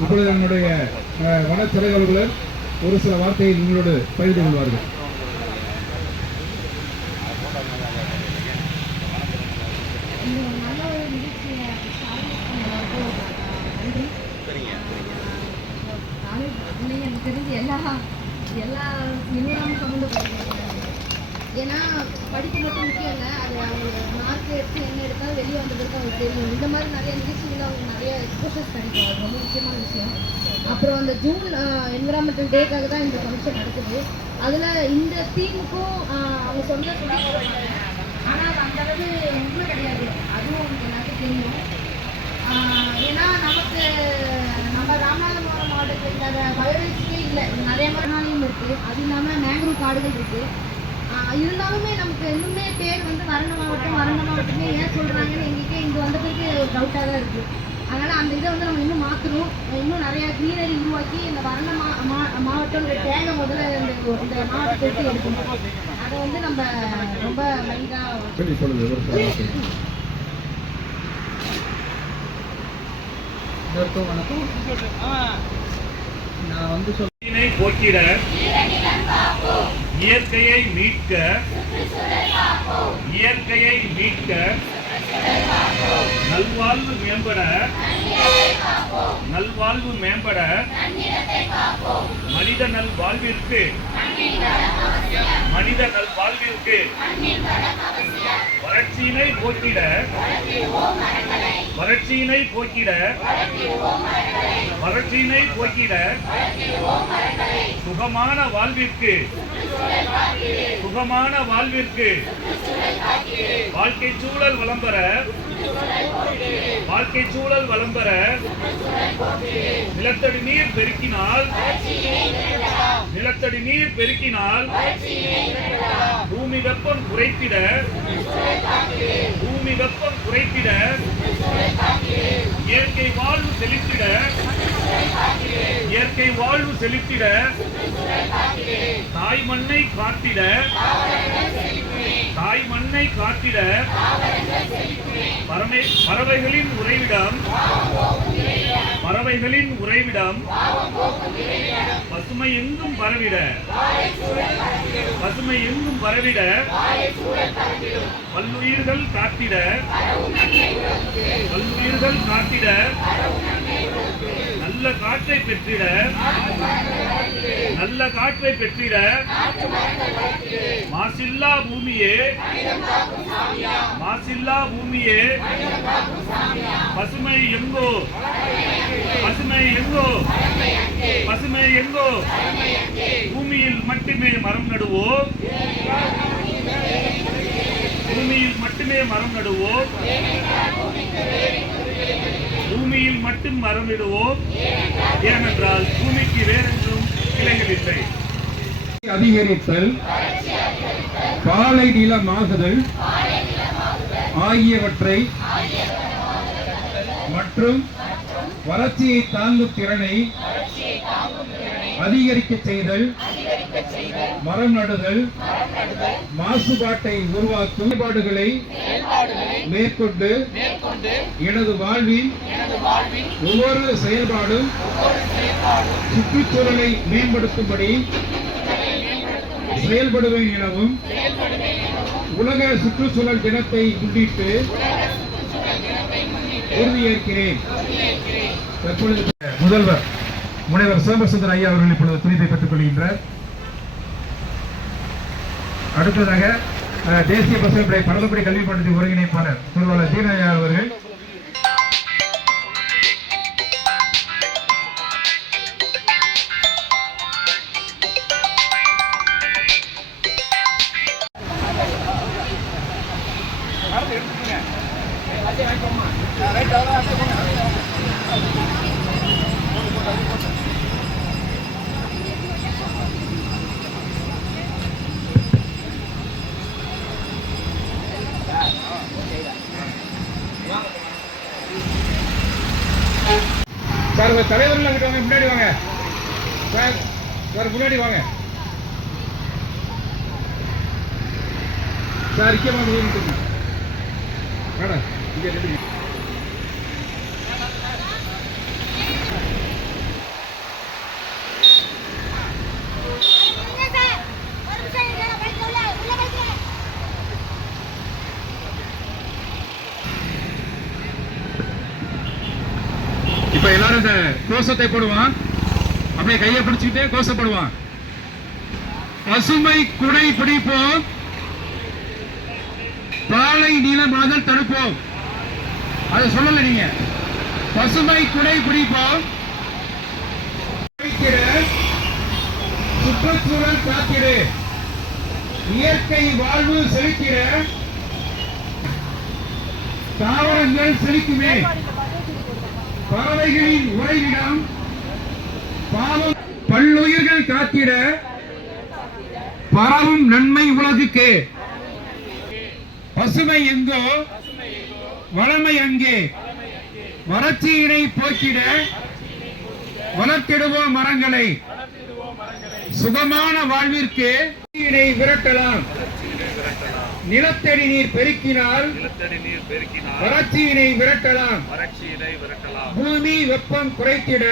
இப்பொழுது நம்முடைய வனத்துறை அலுவலர் ஒரு சில வார்த்தையை உங்களோடு பகிர்ந்து கொள்வார்கள் எனக்கு தெரிஞ்சு எல்லா எல்லா சம்மந்தப்பட்டிருக்கேன் ஏன்னா படிப்பு மட்டும் முக்கியம் இல்லை அது அவங்க மார்க் எடுத்து என்ன எடுத்தால் வெளியே வந்ததுக்கு அவங்களுக்கு தெரியும். இந்த மாதிரி நிறைய நிகழ்ச்சிகள் அவங்க நிறைய எக்ஸ்போசர்ஸ் கிடைக்கும் அது ரொம்ப முக்கியமான விஷயம். அப்புறம் அந்த ஜூன் என்விரான்மெண்டல் டேக்காக தான் இந்த ஃபங்க்ஷன் நடக்குது. அதில் இந்த தீமுக்கும் அவங்க சொந்த ஆனால் அந்த அளவு உண்மை கிடையாது. அதுவும் உங்களுக்கு எல்லாருக்கும் தெரியும். ஏன்னா நமக்கு நம்ம ராமநாதபுரம் மாவட்டத்தில் இல்லாத பயோடைவர்சிட்டியே இல்லை. நிறைய மரநாளையும் இருக்குது அது இல்லாமல் மேங்க்ரூவ் காடுகள் இருக்குது இருந்தாலுமே நமக்கு இன்னுமே பேர் வந்து வறண்ட மாவட்டம் வறண்ட மாவட்டமே ஏன் சொல்கிறாங்கன்னு எங்களுக்கே இங்கே வந்த பிறகு ஒரு டவுட்டாக தான் இருக்குது அதனால் அந்த இதை வந்து நம்ம இன்னும் மாற்றணும் இன்னும் நிறையா க்ரீனரி உருவாக்கி இந்த வறண்ட மா மா- மாவட்டம்ன்ற டேகை முதல்ல இந்த இந்த மாவட்டத்தை எடுக்கணும். அதை வந்து நம்ம ரொம்ப மைண்டாக எல்லோருக்கும் வணக்கம். நான் வந்து சொல் தீனை போக்கிட இயற்கையை மீட்க இயற்கையை மீட்க நல்வாழ்வு மேம்பட நல்வாழ்வு மேம்பட மனித நல்வாழ்விற்கு மனித நல்வாழ்விற்கு வறட்சியினை போக்கிட வறட்சியினை போக்கிட வறட்சியினை போக்கிட சுகமான வாழ்விற்கு. சுகமான வாழ்விற்கு. வாழ்க்கை சூழல் வளம்பெற வாழ்க்கை சூழல் வளம்பெற நிலத்தடி நீர் பெருக்கினால். நிலத்தடி நீர் பெருக்கினால். பூமி வெப்பம் குறைத்திட. பூமி வெப்பம் குறைத்திட. இயற்கை வாழ்வு செழித்திட. இயற்கை வாழ்வு செலுத்திட தாய் மண்ணை காத்திட தாய் மண்ணை காத்திட பறவை பறவைகளின் உறைவிடம் பறவைகளின் உறைவிடம் பசுமை எங்கும் பரவிட பசுமை எங்கும் பரவிட பல்லுயிர்கள் காத்திட பல்லுயிர்கள் காத்திட நல்ல காற்றை பெற்றிட. நல்ல காற்றை பெற்றிட. மாசில்லா பூமியே. மாசில்லா பூமியே. பசுமை எங்கோ. பசுமை எங்கோ. பசுமை எங்கோ. பூமியில் மட்டுமே மரம் நடுவோம். பூமியில் மட்டுமே மரம் நடுவோம். பூமியில் மட்டும் மரம் இடுவோம் ஏனென்றால் பூமிக்கு வேறென்றும் கிளைகள் இல்லை அதிகரித்தல் காலை நிலமாகுதல் ஆகியவற்றை மற்றும் வறட்சியை தாங்கும் திறனை அதிகரிக்க செய்தல் மரம் நடுதல் மாசுபாட்டை உருவாக்கும் செயல்பாடுகளை மேற்கொண்டு எனது வாழ்வில் ஒவ்வொரு செயல்பாடும் சுற்றுச்சூழலை மேம்படுத்தும்படி செயல்படுவேன் எனவும் உலக சுற்றுச்சூழல் தினத்தை முன்னிட்டு உறுதியேற்கிறேன் முதல்வர் முனைவர் சோமசுந்தர் ஐயா அவர்கள் இப்பொழுது துணிப்பை பெற்றுக் கொள்கின்றார். அடுத்ததாக அஹ், தேசிய பசுமை பரதப்படி கல்வி மன்றத்தின் ஒருங்கிணைப்பாளர் திருவாளர் தீனய்யா அவர்கள் சார் உங்க வாங்க முன்னாடி வாங்க. சார் சார் முன்னாடி வாங்க. சார் இங்கே வாங்க மேடம் இங்கே இப்போ எல்லாரும் இந்த கோஷத்தை போடுவான். அப்படியே கையை பிடிச்சிக்கிட்டே கோஷப்படுவான் பசுமை குடை பிடிப்போம். பாலை நீளமாக தடுப்போம். அதை சொல்லல நீங்க. பசுமை குடை பிடிப்போம். சுற்றுச்சூழல் காத்திரு. இயற்கை வாழ்வு செலுத்திட தாவரங்கள் செழிக்குமே. பறவைகளின் உறைவிடம் பாவம் பல்லுயிர்கள் காத்திட பரவும் நன்மை உலகுக்கு. பசுமை எங்கோ வளமை அங்கே. வறட்சியினை போக்கிட வளர்த்திடுவோம் மரங்களை. சுகமான வாழ்விற்கு. விரட்டலாம். நிலத்தடி நீர் பெருக்கினால் நிலத்தடி நீர் பெருக்கினால் வறட்சியினை விரட்டலாம். வறட்சியினை விரட்டலாம். பூமி வெப்பம் குறைத்திட